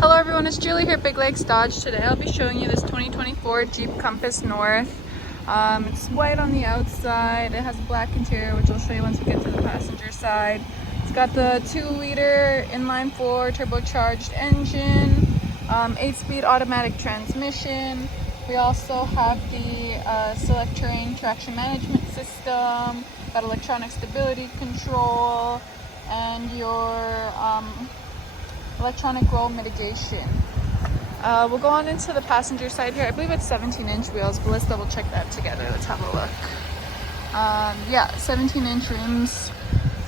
Hello everyone, it's Julie here at Big Lakes Dodge. Today I'll be showing you this 2024 Jeep Compass North. It's white on the outside, it has a black interior, which I'll show you once we get to the passenger side. It's got the 2-liter inline-4 turbocharged engine, 8-speed automatic transmission. We also have the selec-terrain traction management system, got electronic stability control, and your electronic roll mitigation. We'll go on into the passenger side here. I believe it's 17-inch wheels, but let's double check that together. Let's have a look. Yeah, 17-inch rims.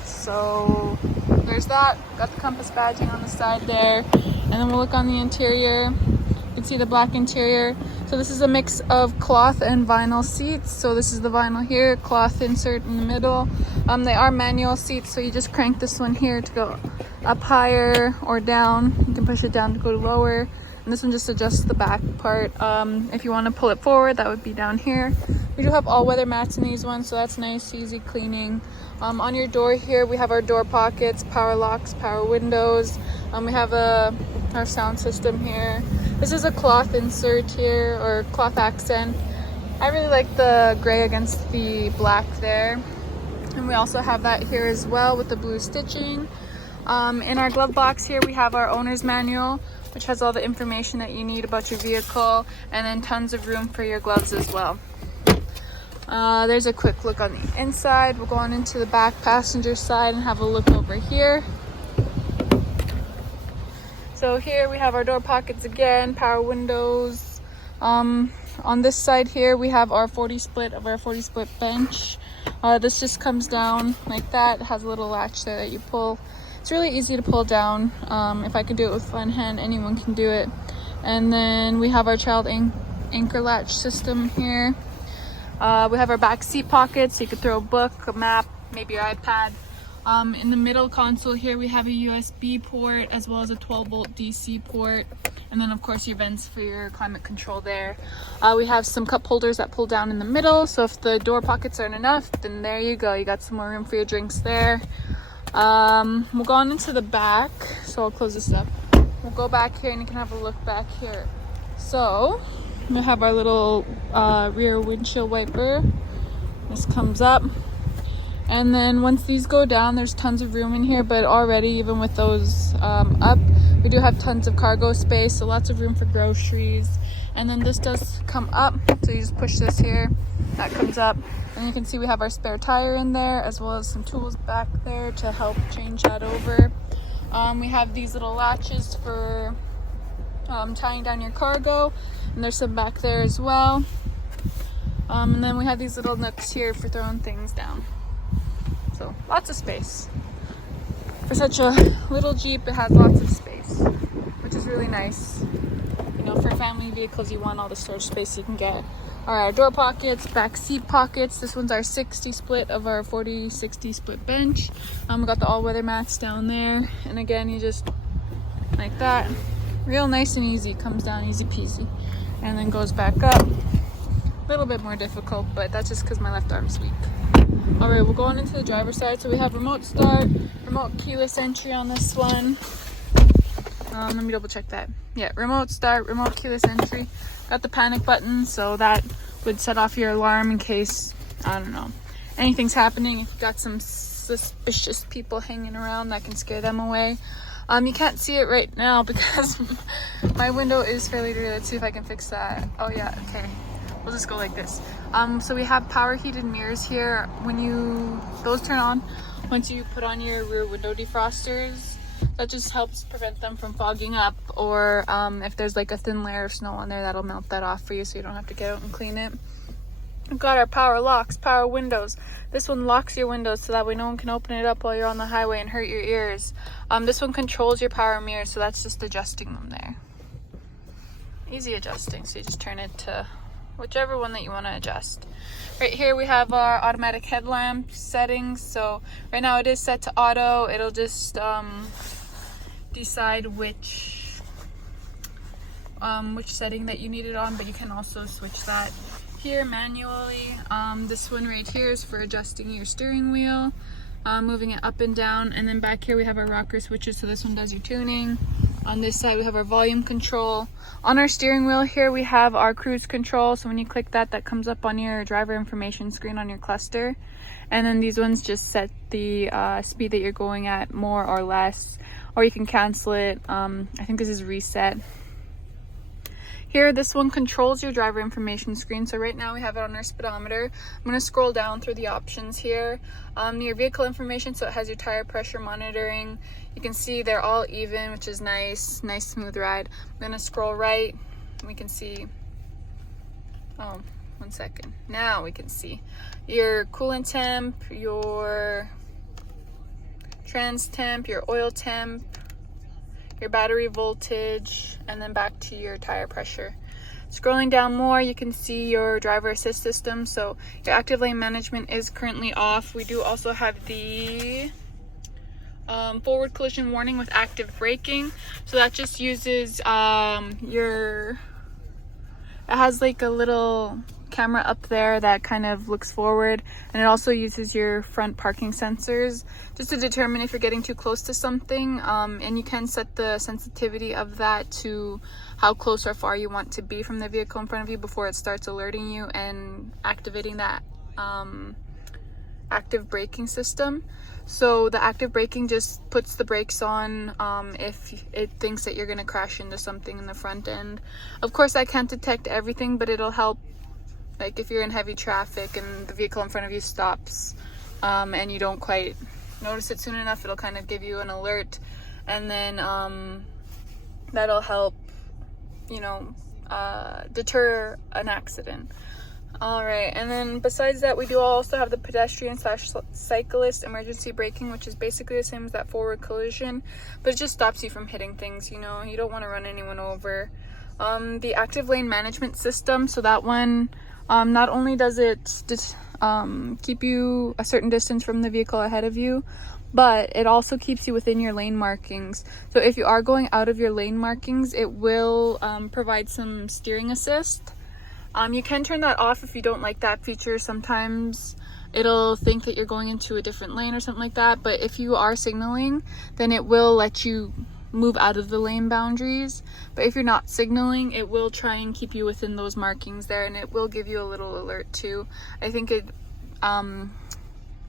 So there's that. Got the Compass badging on the side there. And then we'll look on the interior. You can see the black interior. So this is a mix of cloth and vinyl seats. So this is the vinyl here, cloth insert in the middle. They are manual seats, so you just crank this one here to go up higher or down. You can push it down to go lower. And this one just adjusts the back part. If you want to pull it forward, that would be down here. We do have all-weather mats in these ones, so that's nice, easy cleaning. On your door here, we have our door pockets, power locks, power windows. We have our sound system here. This is a cloth insert here, or cloth accent. I really like the gray against the black there. And we also have that here as well with the blue stitching. In our glove box here, we have our owner's manual, which has all the information that you need about your vehicle, and then tons of room for your gloves as well. There's a quick look on the inside. We'll go on into the back passenger side and have a look over here. So here we have our door pockets again, power windows. On this side here, we have our 40 split of our 40 split bench. This just comes down like that. It has a little latch there that you pull. It's really easy to pull down. If I can do it with one hand, anyone can do it. And then we have our child anchor latch system here. We have our back seat pockets, so you could throw a book, a map, maybe your iPad. In the middle console here, we have a USB port as well as a 12-volt DC port. And then of course your vents for your climate control there. We have some cup holders that pull down in the middle. So if the door pockets aren't enough, then there you go. You got some more room for your drinks there. We'll go on into the back, so I'll close this up. We'll go back here and you can have a look back here. So we have our little rear windshield wiper. This comes up, and then once these go down, there's tons of room in here, but already even with those up, we do have tons of cargo space, so lots of room for groceries. And then this does come up, so you just push this here, that comes up. And you can see we have our spare tire in there, as well as some tools back there to help change that over. We have these little latches for tying down your cargo, and there's some back there as well. And then we have these little nooks here for throwing things down. So lots of space. For such a little Jeep, it has lots of space, which is really nice. You know, for family vehicles, you want all the storage space you can get. All right, door pockets, back seat pockets. This one's our 60 split of our 40-60 split bench. We got the all-weather mats down there. And again, you just like that. Real nice and easy. Comes down easy peasy. And then goes back up. A little bit more difficult, but that's just because my left arm's weak. All right, we'll go on into the driver's side. So we have remote start, remote keyless entry on this one. Let me double check that. Yeah, remote start, remote keyless entry. Got the panic button, so that would set off your alarm in case, I don't know, anything's happening. If you've got some suspicious people hanging around, that can scare them away. You can't see it right now because my window is fairly dirty. Let's see if I can fix that. Oh yeah, okay. We'll just go like this. So we have power heated mirrors here. When those turn on, once you put on your rear window defrosters, that just helps prevent them from fogging up, or if there's like a thin layer of snow on there, that'll melt that off for you so you don't have to get out and clean it. We've got our power locks, power windows. This one locks your windows so that way no one can open it up while you're on the highway and hurt your ears. This one controls your power mirrors, so that's just adjusting them there. Easy adjusting, so you just turn it to whichever one that you want to adjust. Right here we have our automatic headlamp settings. So right now it is set to auto. It'll just decide which setting that you need it on, but you can also switch that here manually. This one right here is for adjusting your steering wheel. moving it up and down. And then back here we have our rocker switches, so this one does your tuning. On this side we have our volume control. On our steering wheel here we have our cruise control, so when you click that, that comes up on your driver information screen on your cluster. And then these ones just set the speed that you're going at, more or less, or you can cancel it. I think this is reset. Here, this one controls your driver information screen. So right now we have it on our speedometer. I'm going to scroll down through the options here. Your vehicle information, so it has your tire pressure monitoring. You can see they're all even, which is nice smooth ride. I'm going to scroll right. We can see, oh, 1 second. Now we can see your coolant temp, your trans temp, your oil temp, your battery voltage, and then back to your tire pressure. Scrolling down more, you can see your driver assist system. So your active lane management is currently off. We do also have the forward collision warning with active braking. So that just uses it has like a little camera up there that kind of looks forward, and it also uses your front parking sensors just to determine if you're getting too close to something, and you can set the sensitivity of that to how close or far you want to be from the vehicle in front of you before it starts alerting you and activating that active braking system. So the active braking just puts the brakes on if it thinks that you're going to crash into something in the front end. Of course, I can't detect everything, but it'll help. Like if you're in heavy traffic and the vehicle in front of you stops and you don't quite notice it soon enough, it'll kind of give you an alert, and then that'll help, you know, deter an accident. All right, and then besides that, we do also have the pedestrian / cyclist emergency braking, which is basically the same as that forward collision, but it just stops you from hitting things. You know, you don't want to run anyone over. The active lane management system, so that one, not only does it keep you a certain distance from the vehicle ahead of you, but it also keeps you within your lane markings. So if you are going out of your lane markings, it will provide some steering assist. You can turn that off if you don't like that feature. Sometimes it'll think that you're going into a different lane or something like that, but if you are signaling, then it will let you move out of the lane boundaries. But if you're not signaling, it will try and keep you within those markings there, and it will give you a little alert too. I think it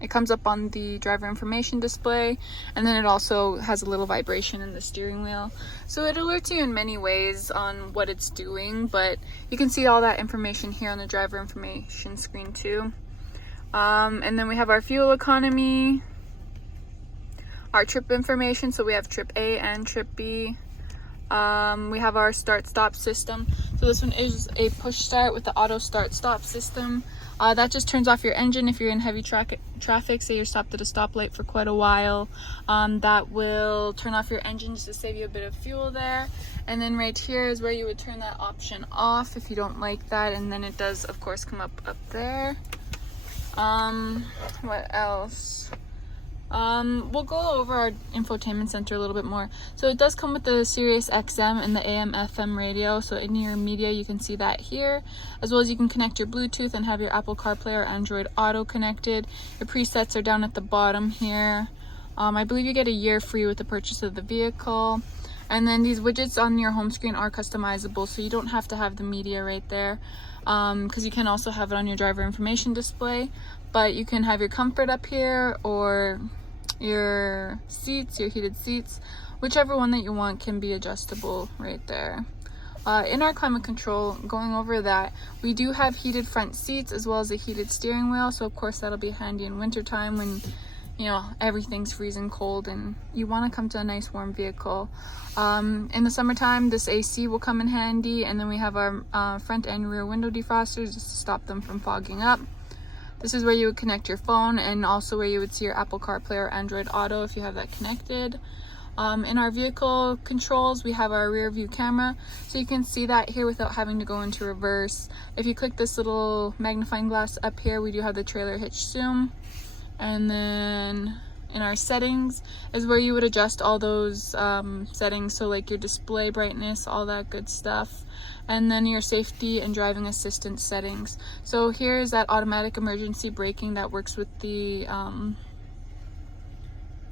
comes up on the driver information display, and then it also has a little vibration in the steering wheel, so it alerts you in many ways on what it's doing. But you can see all that information here on the driver information screen too. And then we have our fuel economy, our trip information, so we have trip A and trip B. We have our start stop system. So this one is a push start with the auto start stop system. That just turns off your engine if you're in heavy traffic, say you're stopped at a stoplight for quite a while. That will turn off your engine just to save you a bit of fuel there. And then right here is where you would turn that option off if you don't like that, and then it does of course come up there. What else? We'll go over our infotainment center a little bit more. So it does come with the Sirius XM and the AM FM radio. So in your media, you can see that here, as well as you can connect your Bluetooth and have your Apple CarPlay or Android Auto connected. Your presets are down at the bottom here. I believe you get a year free with the purchase of the vehicle. And then these widgets on your home screen are customizable, so you don't have to have the media right there, because you can also have it on your driver information display. But you can have your comfort up here, or your seats, your heated seats, whichever one that you want can be adjustable right there. In our climate control, going over that, we do have heated front seats as well as a heated steering wheel. So of course that'll be handy in wintertime when, you know, everything's freezing cold and you want to come to a nice warm vehicle. In the summertime, this AC will come in handy, and then we have our front and rear window defrosters just to stop them from fogging up. This is where you would connect your phone, and also where you would see your Apple CarPlay or Android Auto if you have that connected. In our vehicle controls, we have our rear view camera, so you can see that here without having to go into reverse. If you click this little magnifying glass up here, we do have the trailer hitch zoom. And then in our settings is where you would adjust all those settings, so like your display brightness, all that good stuff. And then your safety and driving assistance settings. So here's that automatic emergency braking that works with the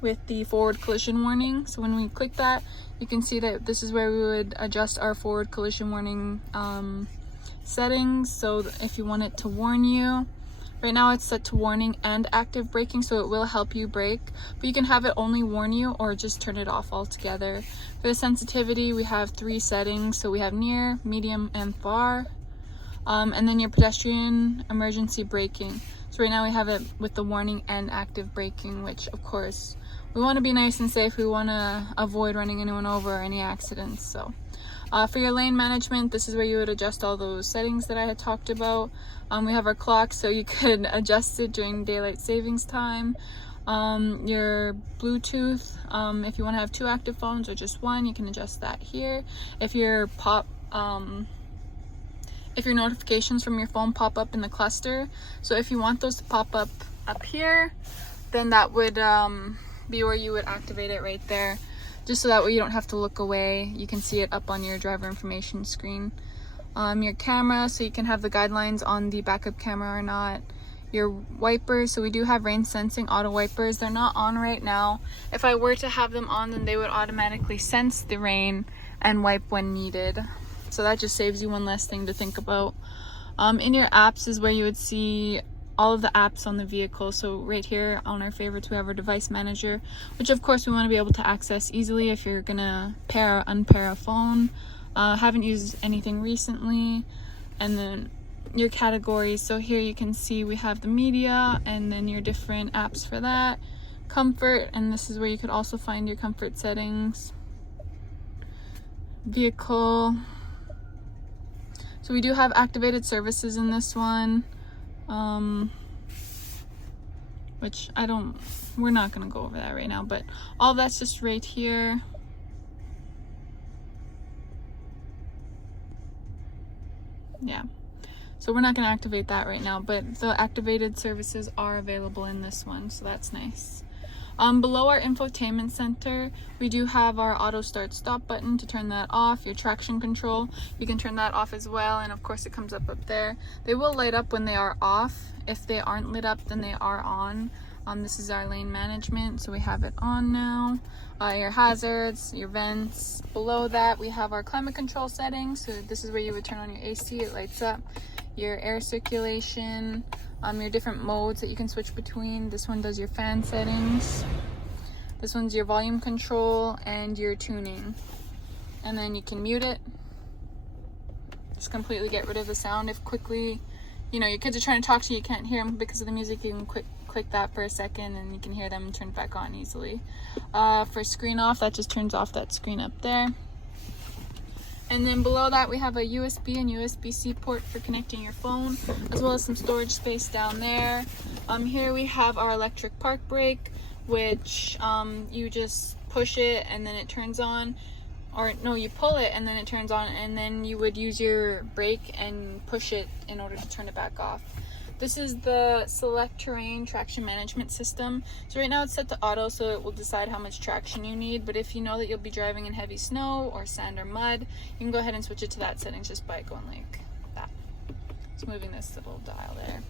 with the forward collision warning. So when we click that, you can see that this is where we would adjust our forward collision warning settings. So if you want it to warn you, right now it's set to warning and active braking, so it will help you brake, but you can have it only warn you or just turn it off altogether. For the sensitivity, we have 3 settings. So we have near, medium, and far. And then your pedestrian emergency braking. So right now we have it with the warning and active braking, which of course we want to be nice and safe. We want to avoid running anyone over or any accidents. So for your lane management, this is where you would adjust all those settings that I had talked about. We have our clock, so you could adjust it during daylight savings time. Your Bluetooth, if you want to have 2 active phones or just 1, you can adjust that here. If your notifications from your phone pop up in the cluster, so if you want those to pop up here, then that would be where you would activate it right there, just so that way you don't have to look away. You can see it up on your driver information screen. Your camera, so you can have the guidelines on the backup camera or not. Your wipers, so we do have rain sensing auto wipers. They're not on right now. If I were to have them on, then they would automatically sense the rain and wipe when needed. So that just saves you one less thing to think about. In your apps is where you would see all of the apps on the vehicle. So right here on our favorites, we have our device manager, which of course we want to be able to access easily if you're gonna pair or unpair a phone. Haven't used anything recently. And then your categories, so here you can see we have the media and then your different apps for that. Comfort, and this is where you could also find your comfort settings. Vehicle, so we do have activated services in this one, which we're not going to go over that right now, but all that's just right here. Yeah, so we're not going to activate that right now, but the activated services are available in this one, so that's nice. Below our infotainment center, we do have our auto start stop button to turn that off. Your traction control, you can turn that off as well, and of course it comes up there. They will light up when they are off. If they aren't lit up, then they are on. This is our lane management, so we have it on now. Your hazards, your vents. Below that, we have our climate control settings. So this is where you would turn on your AC, it lights up. Your air circulation, your different modes that you can switch between. This one does your fan settings. This one's your volume control and your tuning. And then you can mute it. Just completely get rid of the sound. If quickly, your kids are trying to talk to you, you can't hear them because of the music, you can click that for a second and you can hear them turn back on easily. For screen off, that just turns off that screen up there. And then below that, we have a USB and USB-C port for connecting your phone, as well as some storage space down there. Here we have our electric park brake, which you just push it and then it turns on. Or no, you pull it and then it turns on, and then you would use your brake and push it in order to turn it back off. This is the selec-terrain traction management system. So right now it's set to auto, so it will decide how much traction you need. But if you know that you'll be driving in heavy snow or sand or mud, you can go ahead and switch it to that settings just by going like that. Just moving this little dial there.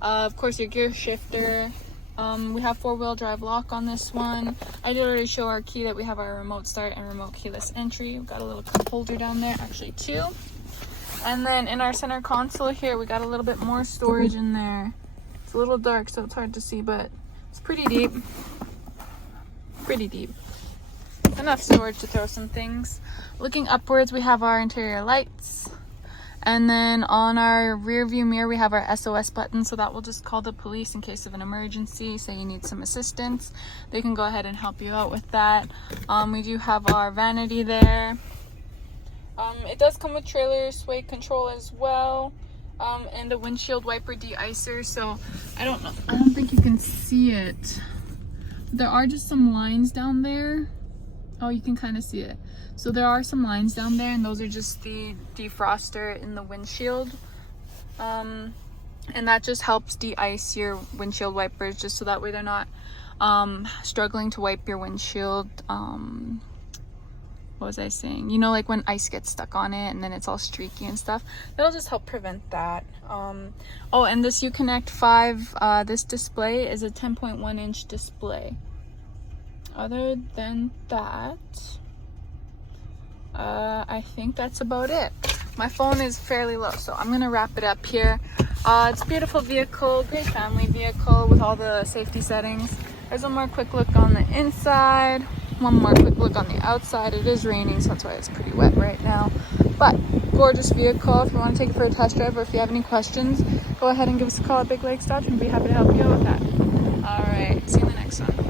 Of course, your gear shifter. We have 4-wheel drive lock on this one. I did already show our key that we have our remote start and remote keyless entry. We've got a little cup holder down there, actually 2. And then in our center console here, we got a little bit more storage in there. It's a little dark, so it's hard to see, but it's pretty deep. Pretty deep. Enough storage to throw some things. Looking upwards, we have our interior lights. And then on our rear view mirror, we have our SOS button, so that will just call the police in case of an emergency. Say you need some assistance, they can go ahead and help you out with that. We do have our vanity there. It does come with trailer sway control as well, and a windshield wiper de-icer. So I don't think you can see it. There are just some lines down there. Oh, you can kind of see it. So there are some lines down there, and those are just the defroster in the windshield. And that just helps de-ice your windshield wipers, just so that way they're not struggling to wipe your windshield. What was I saying? Like when ice gets stuck on it and then it's all streaky and stuff. That'll just help prevent that. Oh, and this Uconnect 5, this display is a 10.1 inch display. other than that, I think that's about it. My phone is fairly low, so I'm gonna wrap it up here. It's a beautiful vehicle, great family vehicle with all the safety settings. There's one more quick look on the inside, one more quick look on the outside. It is raining, so that's why it's pretty wet right now. But gorgeous vehicle. If you want to take it for a test drive, or if you have any questions, go ahead and give us a call at Big Lakes Dodge, and we'll be happy to help you out with that. All right, see you in the next one.